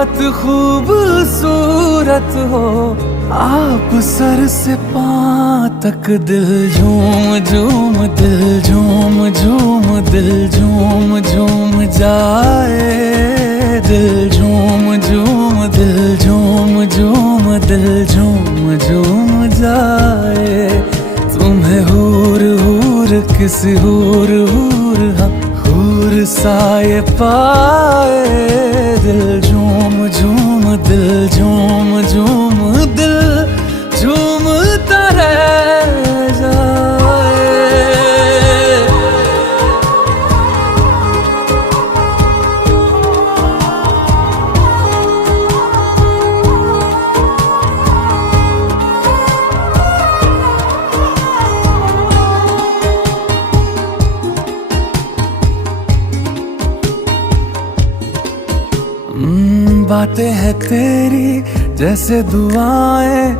बहुत खूबसूरत हो आप, सर से पाँव तक दिल झूम झूम, दिल झूम झूम, दिल झूम झूम जाए, दिल झूम झूम, दिल झूम झूम, दिल झूम झूम जाए। तुम्हें हूर हूर किसी हूर हूर, हाँ हूर साए पाए, दिल झूम झूम, दिल झूम झूम, दिल झूमता रह जाए। बातें हैं तेरी जैसे दुआएं,